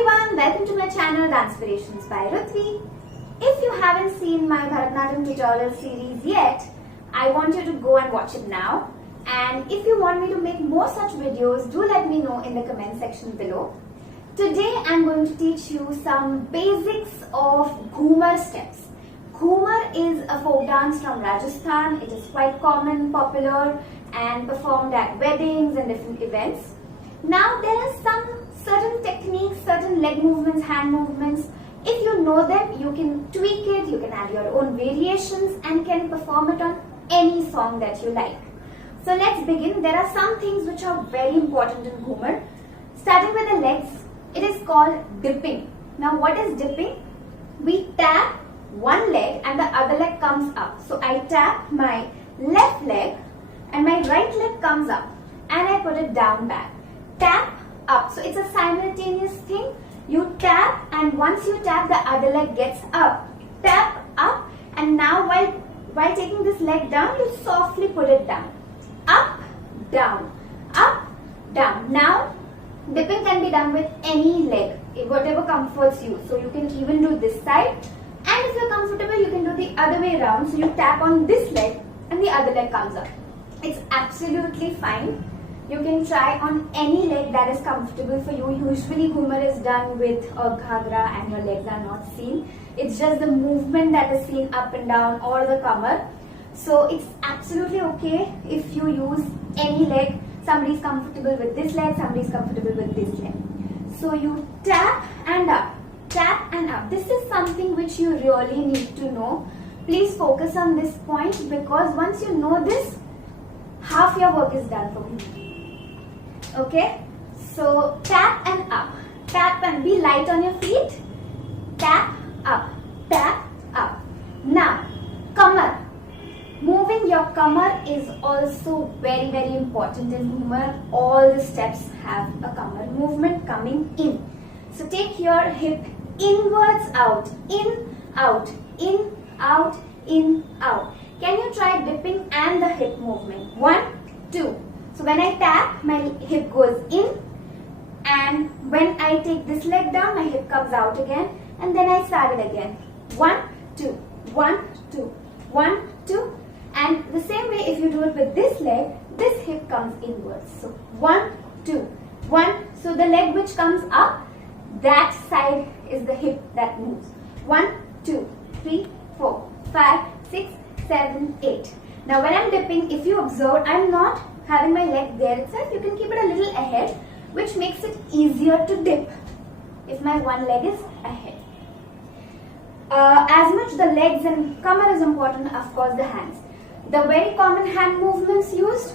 everyone, welcome to my channel Danspirations by Rutvi. If you haven't seen my Bharatanatyam tutorial series yet, I want you to go and watch it now. And if you want me to make more such videos, do let me know in the comment section below. Today I am going to teach you some basics of Ghumar steps. Ghumar is a folk dance from Rajasthan. It is quite common, popular and performed at weddings and different events. Now there are some certain techniques, certain leg movements, hand movements. If you know them, you can tweak it, you can add your own variations and can perform it on any song that you like. So let's begin. There are some things which are very important in Ghumar. Starting with the legs, it is called dipping. Now what is dipping? We tap one leg and the other leg comes up. So I tap my left leg and my right leg comes up and I put it down back. Tap up. So it's a simultaneous thing. You tap and once you tap the other leg gets up. Tap up and now while taking this leg down you softly put it down. Up, down, up, down. Now dipping can be done with any leg, whatever comforts you. So you can even do this side and if you're comfortable you can do the other way around. So you tap on this leg and the other leg comes up. It's absolutely fine. You can try on any leg that is comfortable for you. Usually Ghumar is done with a ghagra and your legs are not seen. It's just the movement that is seen up and down or the kamar. So it's absolutely okay if you use any leg. Somebody is comfortable with this leg, somebody is comfortable with this leg. So you tap and up, tap and up. This is something which you really need to know. Please focus on this point because once you know this, half your work is done for you. Okay, so tap and up, tap and be light on your feet, tap up, tap up. Now, kamar. Moving your kamar is also very, very important in Ghumar. All the steps have a kamar movement coming in. So take your hip inwards out, in, out, in, out, in, out. Can you try dipping and the hip movement? 1, 2. So when I tap, my hip goes in and when I take this leg down, my hip comes out again and then I start it again. 1, 2, 1, 2, 1, 2. And the same way if you do it with this leg, this hip comes inwards. So 1, 2, 1. So the leg which comes up, that side is the hip that moves. 1, 2, 3, 4, 5, 6, 7, 8. Now when I'm dipping, if you observe, I'm not having my leg there itself. You can keep it a little ahead, which makes it easier to dip if my one leg is ahead. As much the legs and kamar is important, of course the hands. The very common hand movements used,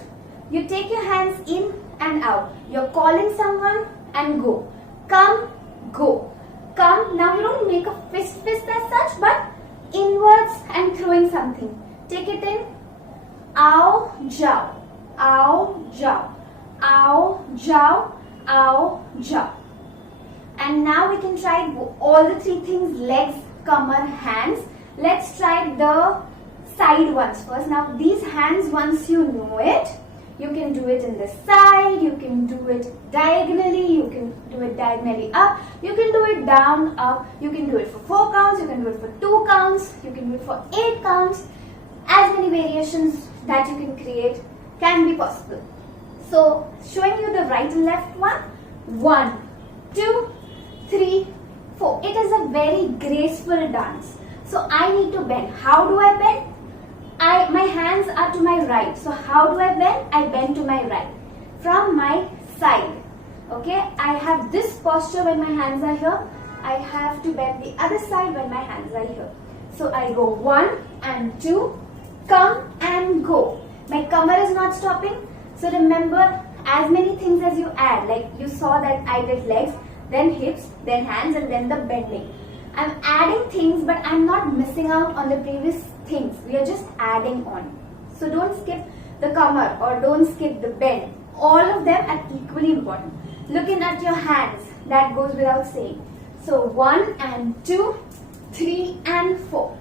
you take your hands in and out. You're calling someone and go. Come, go. Come. Now you don't make a fist as such, but inwards and throwing something. Take it in. Ao, jao. Ao, jao. Ao, jao. Ao, jao. And now we can try all the three things: legs, kamar, hands. Let's try the side ones first. Now these hands, once you know it, you can do it in the side, you can do it diagonally, you can do it diagonally up, you can do it down, up, you can do it for 4 counts, you can do it for 2 counts, you can do it for 8 counts. As many variations that you can create can be possible. So showing you the right and left one. 1, 2, 3, 4. It is a very graceful dance. So I need to bend. How do I bend? My hands are to my right. So how do I bend? I bend to my right. From my side. Okay. I have this posture when my hands are here. I have to bend the other side when my hands are here. So I go 1 and 2. Come and go. My kamar is not stopping. So remember as many things as you add. Like you saw that I did legs, then hips, then hands and then the bending. I'm adding things but I'm not missing out on the previous things. We are just adding on. So don't skip the kamar or don't skip the bend. All of them are equally important. Looking at your hands, that goes without saying. So 1 and 2, 3 and 4.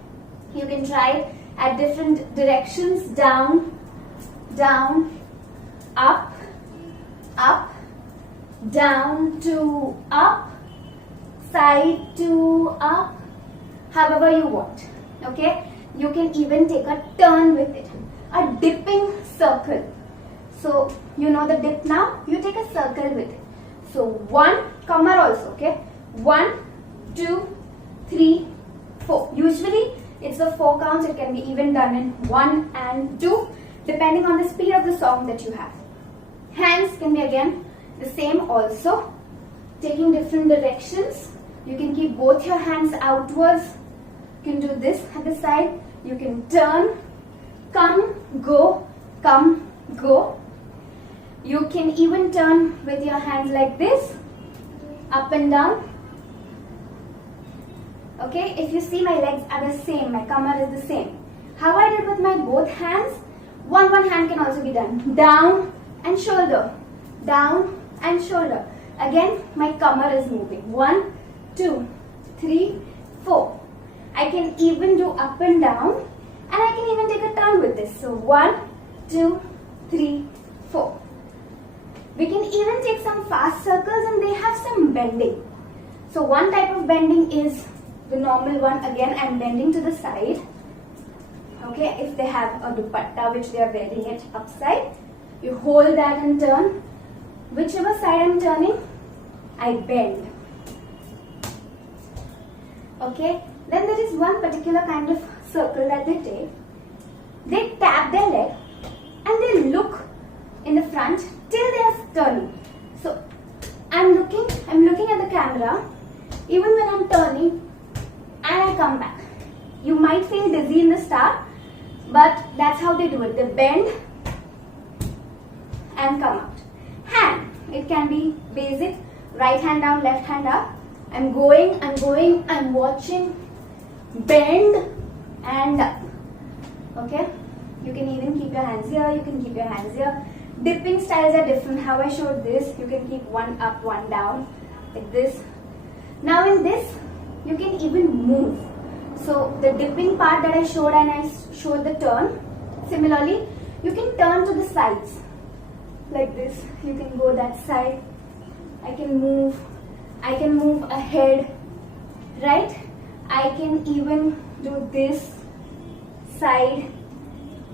You can try it at different directions. Down, down, up, up, down to up, side to up, however you want. Okay, you can even take a turn with it, a dipping circle. So you know the dip now, you take a circle with it. So 1, Kamar also, okay, 1, 2, 3, 4. Usually it's the 4 counts. It can be even done in 1 and 2 depending on the speed of the song that you have. Hands can be again the same also, taking different directions. You can keep both your hands outwards. You can do this at the side. You can turn, come, go, come, go. You can even turn with your hands like this, up and down. Okay, if you see, my legs are the same, my kamar is the same. How I did with my both hands, one hand can also be done. Down and shoulder, down and shoulder. Again, my kamar is moving. 1, 2, 3, 4. I can even do up and down, and I can even take a turn with this. So 1, 2, 3, 4. We can even take some fast circles, and they have some bending. So one type of bending is the normal one. Again, I'm bending to the side. Okay, if they have a dupatta which they are wearing it upside, you hold that and turn. Whichever side I'm turning, I bend. Okay, then there is one particular kind of circle that they take. They tap their leg and they look in the front till they are turning. So I'm looking at the camera even when I'm turning, and I come back. You might feel dizzy in the start, but that's how they do it. They bend and come out. Hand, it can be basic, right hand down, left hand up. I'm going, I'm watching, bend and up. Okay, you can even keep your hands here, you can keep your hands here. Dipping styles are different. How I showed this, you can keep one up, one down, like this. Now in this, you can even move. So the dipping part that I showed, and I showed the turn. Similarly, you can turn to the sides like this. You can go that side. I can move ahead, right? I can even do this side,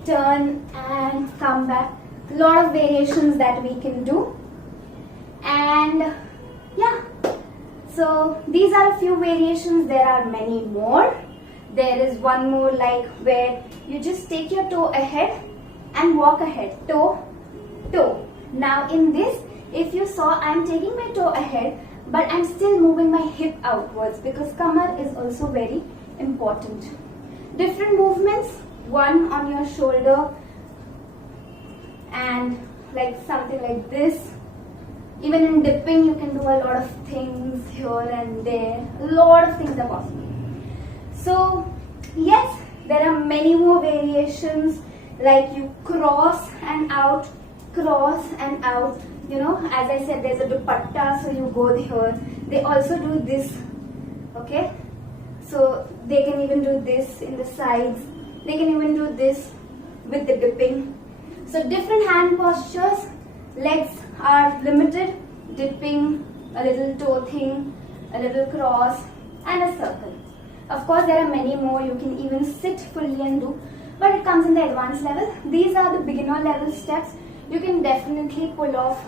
turn and come back. A lot of variations that we can do. And yeah, so these are a few variations. There are many more. There is one more like where you just take your toe ahead and walk ahead, toe, toe. Now in this, if you saw, I'm taking my toe ahead, but I'm still moving my hip outwards because kamar is also very important. Different movements, one on your shoulder and like something like this. Even in dipping, you can do a lot of things here and there. A lot of things are possible. So yes, there are many more variations, like you cross and out, cross and out. You know, as I said, there's a dupatta, so you go here. They also do this, okay? So they can even do this in the sides. They can even do this with the dipping. So different hand postures. Legs are limited. Dipping, a little toe thing, a little cross and a circle. Of course, there are many more. You can even sit fully and do, but it comes in the advanced level. These are the beginner level steps. You can definitely pull off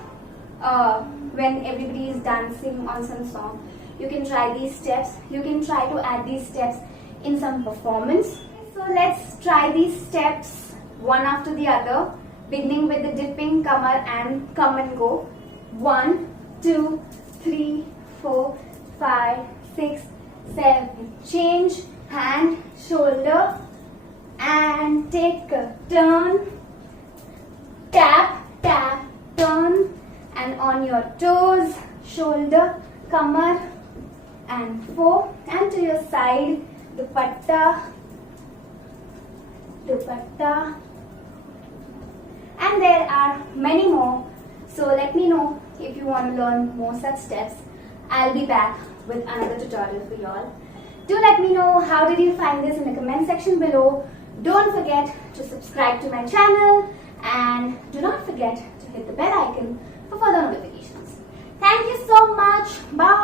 when everybody is dancing on some song. You can try these steps. You can try to add these steps in some performance. So let's try these steps one after the other, beginning with the dipping, kamar and come and go. 1, 2, 3, 4, 5, 6, 7. Change hand, shoulder and take a turn. Tap, tap, turn and on your toes, shoulder, kamar and 4. And to your side, dupatta, dupatta. And there are many more. So let me know if you want to learn more such steps. I'll be back with another tutorial for y'all. Do let me know how did you find this in the comment section below. Don't forget to subscribe to my channel and do not forget to hit the bell icon for further notifications. Thank you so much. Bye.